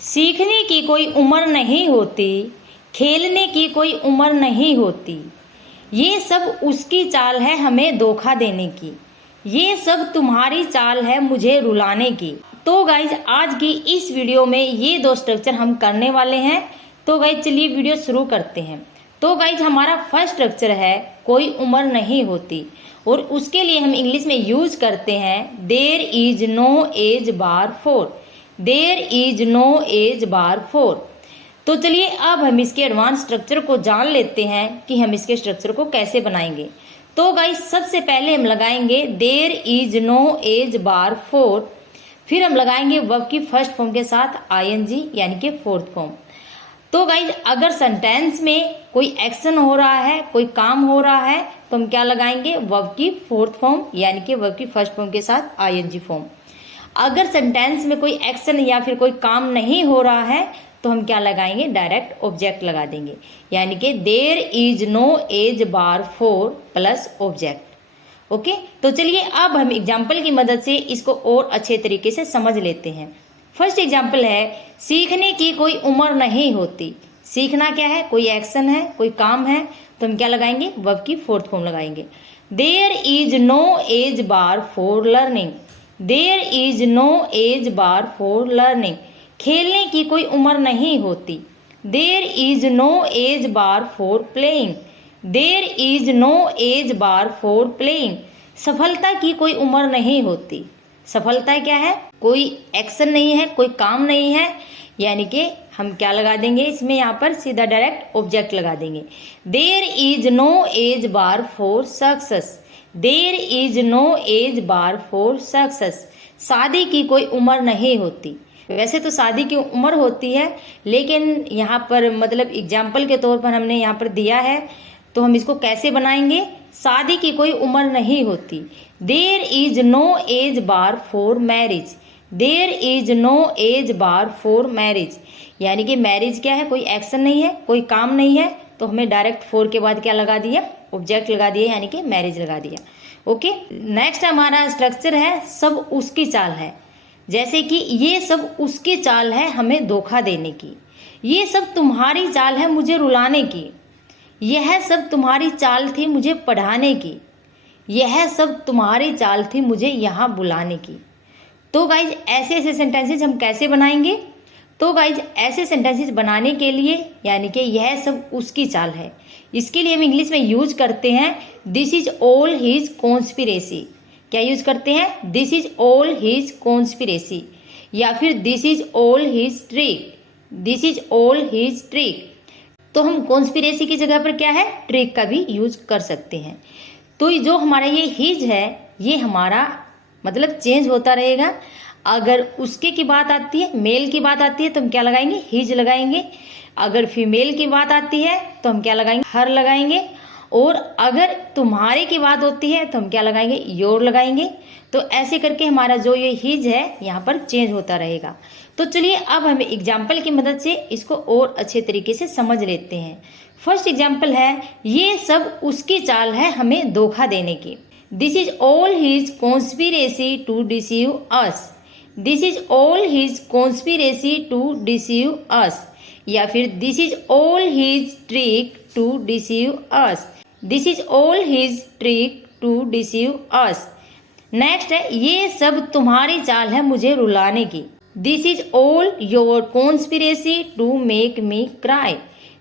सीखने की कोई उम्र नहीं होती, खेलने की कोई उम्र नहीं होती। ये सब उसकी चाल है हमें धोखा देने की। ये सब तुम्हारी चाल है मुझे रुलाने की। तो गाइज आज की इस वीडियो में ये दो स्ट्रक्चर हम करने वाले हैं। तो गाइज चलिए वीडियो शुरू करते हैं। तो गाइज हमारा फर्स्ट स्ट्रक्चर है कोई उम्र नहीं होती, और उसके लिए हम इंग्लिश में यूज करते हैं there is no age bar for. There is no age bar for. तो चलिए अब हम इसके एडवांस स्ट्रक्चर को जान लेते हैं कि हम इसके स्ट्रक्चर को कैसे बनाएंगे। तो गाइस सबसे पहले हम लगाएंगे there is no age bar for, फिर हम लगाएंगे वर्ब की फर्स्ट फॉर्म के साथ आईएनजी यानी कि फोर्थ फॉर्म। तो गाइज अगर सेंटेंस में कोई एक्शन हो रहा है, कोई काम हो रहा है, तो हम क्या लगाएंगे वर्ब की फोर्थ फॉर्म यानी कि वर्ब की फर्स्ट फॉर्म के साथ आईएनजी फॉर्म। अगर सेंटेंस में कोई एक्शन या फिर कोई काम नहीं हो रहा है तो हम क्या लगाएंगे डायरेक्ट ऑब्जेक्ट लगा देंगे, यानी कि there is no age bar for plus object. Okay, तो चलिए अब हम एग्जाम्पल की मदद से इसको और अच्छे तरीके से समझ लेते हैं। फर्स्ट एग्जाम्पल है सीखने की कोई उम्र नहीं होती। सीखना क्या है, कोई एक्शन है, कोई काम है, तो हम क्या लगाएंगे वर्ब की फोर्थ फॉर्म लगाएंगे। There is no age bar for learning. There is no age bar for learning. खेलने की कोई उम्र नहीं होती। There is no age bar for playing. There is no age bar for playing. सफलता की कोई उम्र नहीं होती। सफलता क्या है, कोई एक्शन नहीं है, कोई काम नहीं है, यानी कि हम क्या लगा देंगे इसमें, यहाँ पर सीधा डायरेक्ट ऑब्जेक्ट लगा देंगे। There is no age bar for success. There is no age bar for success. शादी की कोई उम्र नहीं होती। वैसे तो शादी की उम्र होती है, लेकिन यहाँ पर मतलब एग्जाम्पल के तौर पर हमने यहाँ पर दिया है, तो हम इसको कैसे बनाएंगे। शादी की कोई उम्र नहीं होती। There is no age bar for marriage. There is no age bar for marriage, यानी कि मैरिज क्या है, कोई एक्शन नहीं है, कोई काम नहीं है, तो हमें डायरेक्ट फोर के बाद क्या लगा दिया, ऑब्जेक्ट लगा दिया, यानी कि मैरिज लगा दिया। ओके, नेक्स्ट हमारा स्ट्रक्चर है सब उसकी चाल है। जैसे कि ये सब उसकी चाल है हमें धोखा देने की। ये सब तुम्हारी चाल है मुझे रुलाने की। यह सब तुम्हारी चाल थी मुझे पढ़ाने की। यह सब तुम्हारी चाल थी मुझे यहाँ बुलाने की। तो गाइज ऐसे ऐसे सेंटेंसेस हम कैसे बनाएंगे। तो गाइज ऐसे सेंटेंसेस बनाने के लिए यानी कि यह सब उसकी चाल है, इसके लिए हम इंग्लिश में यूज करते हैं this is all his conspiracy. क्या यूज करते हैं, this is all his conspiracy, या फिर this is all his trick. This is all his trick. तो हम कॉन्स्पिरेसी की जगह पर क्या है, ट्रिक का भी यूज कर सकते हैं। तो जो हमारा ये हिज है, ये हमारा मतलब चेंज होता रहेगा। अगर उसके की बात आती है, मेल की बात आती है, तो हम क्या लगाएंगे हिज लगाएंगे। अगर फीमेल की बात आती है तो हम क्या लगाएंगे हर लगाएंगे। और अगर तुम्हारे की बात होती है तो हम क्या लगाएंगे योर लगाएंगे। तो ऐसे करके हमारा जो ये हिज है यहाँ पर चेंज होता रहेगा। तो चलिए अब हम एग्जाम्पल की मदद से इसको और अच्छे तरीके से समझ लेते हैं। फर्स्ट एग्जाम्पल है ये सब उसकी चाल है हमें धोखा देने की। This is all his conspiracy to deceive us. This is all his conspiracy to deceive us, या फिर this is all his trick to deceive us. This is all his trick to deceive us. Next है ये सब तुम्हारी चाल है मुझे रुलाने की। This is all your conspiracy to make me cry.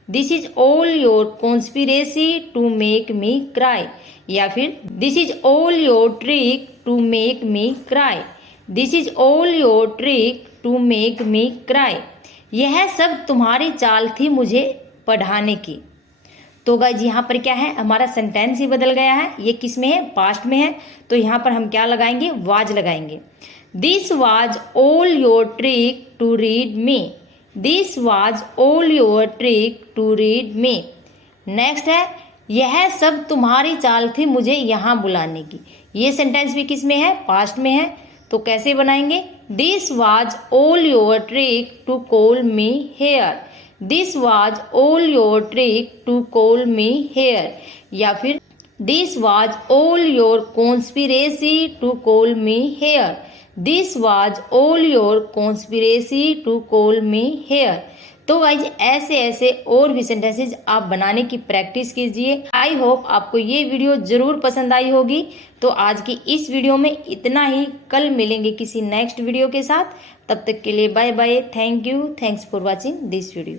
This is all your conspiracy to make me cry, या फिर this is all your trick to make me cry. This is all your trick to make me cry. यह सब तुम्हारी चाल थी मुझे पढ़ाने की। तो गाइस यहाँ पर क्या है, हमारा सेंटेंस ही बदल गया है। ये किस में है, पास्ट में है। तो यहाँ पर हम क्या लगाएंगे, वाज लगाएंगे। This was all your trick to read me. This was all your trick to read me. Next है यह सब तुम्हारी चाल थी मुझे यहाँ बुलाने की। ये सेंटेंस भी किस में है, पास्ट में है। तो कैसे बनाएंगे, this was all your trick to call me here. This was all your trick to call me here, या फिर this was all your conspiracy to call me here. This was all your conspiracy to call me here. तो guys ऐसे ऐसे और भी sentences आप बनाने की प्रैक्टिस कीजिए। आई होप आपको ये वीडियो ज़रूर पसंद आई होगी। तो आज की इस वीडियो में इतना ही, कल मिलेंगे किसी नेक्स्ट वीडियो के साथ। तब तक के लिए bye bye, thank you, thanks for watching this video.